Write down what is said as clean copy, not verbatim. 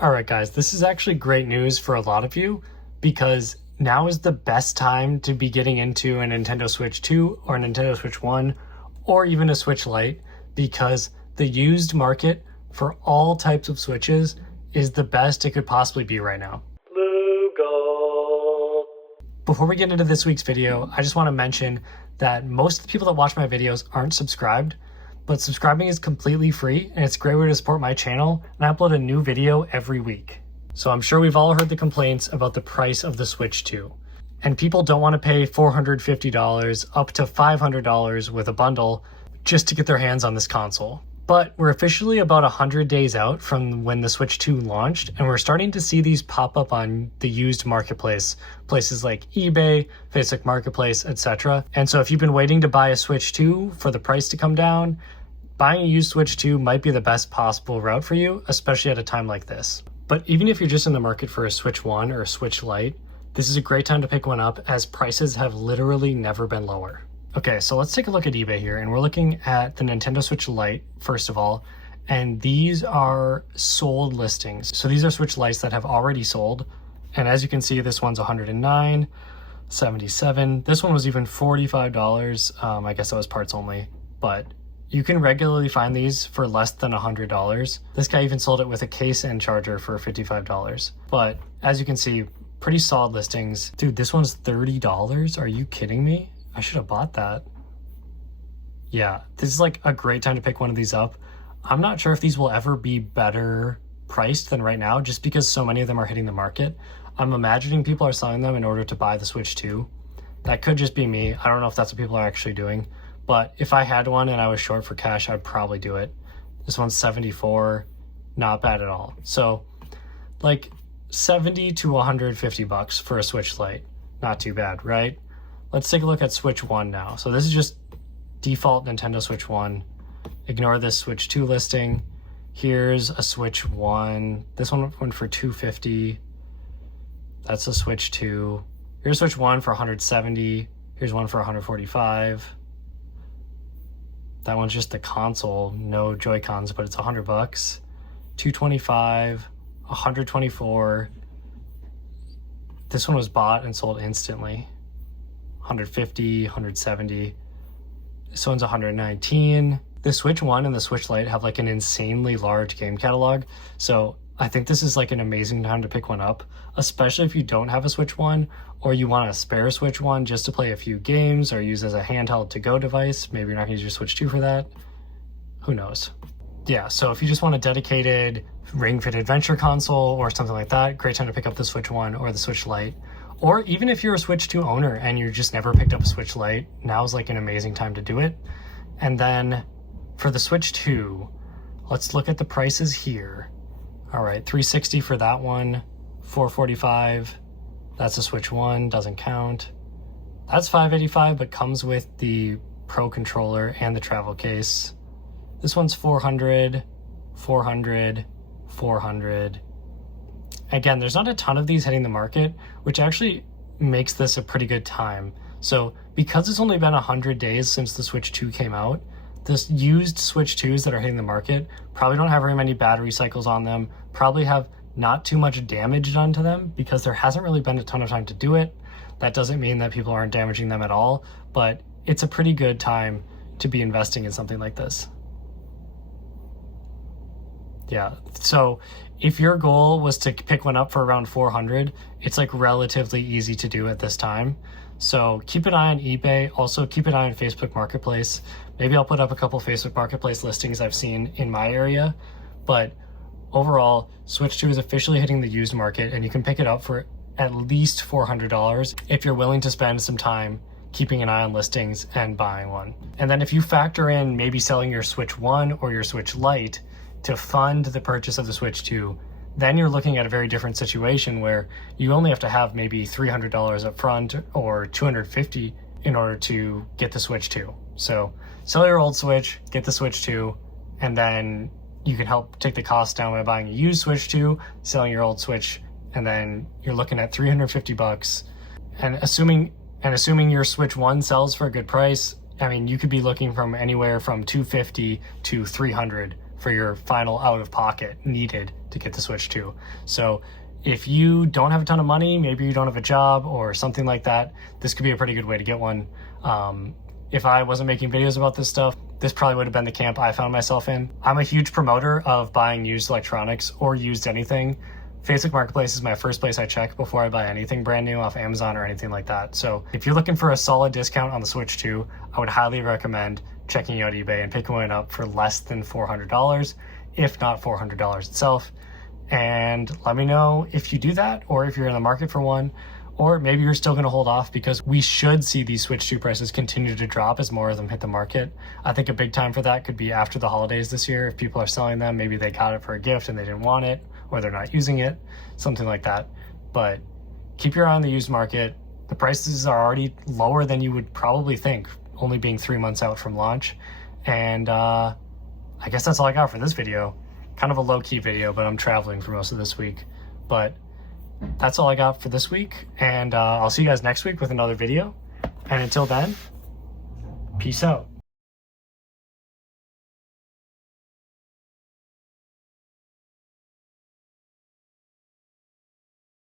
All right, guys, this is actually great news for a lot of you because now is the best time to be getting into a Nintendo Switch 2 or a Nintendo Switch 1 or even a Switch Lite, because the used market for all types of Switches is the best it could possibly be right now. Before we get into this week's video, I just want to mention that most of the people that watch my videos aren't subscribed, but subscribing is completely free and it's a great way to support my channel, and I upload a new video every week. So I'm sure we've all heard the complaints about the price of the Switch 2. And people don't want to pay $450 up to $500 with a bundle just to get their hands on this console. But we're officially about 100 days out from when the Switch 2 launched, and we're starting to see these pop up on the used marketplace, places like eBay, Facebook Marketplace, etc. And so if you've been waiting to buy a Switch 2 for the price to come down, buying a used Switch 2 might be the best possible route for you, especially at a time like this. But even if you're just in the market for a Switch 1 or a Switch Lite, this is a great time to pick one up as prices have literally never been lower. Okay, so let's take a look at eBay here, and we're looking at the Nintendo Switch Lite, first of all, and these are sold listings. So these are Switch Lites that have already sold, and as you can see, this one's $109, $77. This one was even $45. I guess that was parts only, but you can regularly find these for less than $100. This guy even sold it with a case and charger for $55. But as you can see, pretty solid listings. Dude, this one's $30. Are you kidding me? I should have bought that. Yeah, this is like a great time to pick one of these up. I'm not sure if these will ever be better priced than right now, just because so many of them are hitting the market. I'm imagining people are selling them in order to buy the Switch 2. That could just be me. I don't know if that's what people are actually doing. But if I had one and I was short for cash, I'd probably do it. This one's $74, not bad at all. So like $70 to $150 for a Switch Lite. Not too bad, right? Let's take a look at Switch 1 now. So this is just default Nintendo Switch 1. Ignore this Switch 2 listing. Here's a Switch 1. This one went for $250. That's a Switch 2. Here's Switch 1 for $170. Here's one for $145. That one's just the console, no Joy-Cons, but it's $100. $225, $124. This one was bought and sold instantly. $150, $170. This one's $119. The Switch 1 and the Switch Lite have like an insanely large game catalog, so I think this is like an amazing time to pick one up, especially if you don't have a Switch 1 or you want a spare Switch 1 just to play a few games or use as a handheld to-go device. Maybe you're not going to use your Switch 2 for that. Who knows? Yeah, so if you just want a dedicated Ring Fit Adventure console or something like that, great time to pick up the Switch 1 or the Switch Lite. Or even if you're a Switch 2 owner and you just never picked up a Switch Lite, now is like an amazing time to do it. And then for the Switch 2, let's look at the prices here. All right, $360 for that one, $445. That's a Switch 1, doesn't count. That's $585, but comes with the Pro controller and the travel case. This one's $400, $400, $400. Again, there's not a ton of these hitting the market, which actually makes this a pretty good time. So because it's only been 100 days since the Switch 2 came out, this used Switch 2s that are hitting the market probably don't have very many battery cycles on them, probably have not too much damage done to them because there hasn't really been a ton of time to do it. That doesn't mean that people aren't damaging them at all, but it's a pretty good time to be investing in something like this. Yeah, so if your goal was to pick one up for around $400, it's like relatively easy to do at this time. So keep an eye on eBay. Also keep an eye on Facebook Marketplace. Maybe I'll put up a couple Facebook Marketplace listings I've seen in my area. But overall, Switch 2 is officially hitting the used market, and you can pick it up for at least $400 if you're willing to spend some time keeping an eye on listings and buying one. And then if you factor in maybe selling your Switch 1 or your Switch Lite to fund the purchase of the Switch 2, then you're looking at a very different situation where you only have to have maybe $300 up front or $250 in order to get the Switch 2. So sell your old Switch, get the Switch 2, and then you can help take the cost down by buying a used Switch 2, selling your old Switch, and then you're looking at $350. And assuming your Switch 1 sells for a good price, I mean, you could be looking from anywhere from $250 to $300 for your final out of pocket needed to get the Switch 2. So if you don't have a ton of money, maybe you don't have a job or something like that, this could be a pretty good way to get one. If I wasn't making videos about this stuff, this probably would have been the camp I found myself in. I'm a huge promoter of buying used electronics or used anything. Facebook Marketplace is my first place I check before I buy anything brand new off Amazon or anything like that. So if you're looking for a solid discount on the Switch 2, I would highly recommend checking out eBay and picking one up for less than $400, if not $400 itself. And let me know if you do that, or if you're in the market for one, or maybe you're still going to hold off, because we should see these Switch 2 prices continue to drop as more of them hit the market. I think a big time for that could be after the holidays this year. If people are selling them, maybe they got it for a gift and they didn't want it, or they're not using it, something like that. But keep your eye on the used market. The prices are already lower than you would probably think, only being 3 months out from launch. And I guess that's all I got for this video. Kind of a low-key video, but I'm traveling for most of this week. But that's all I got for this week, and I'll see you guys next week with another video. And until then, peace out.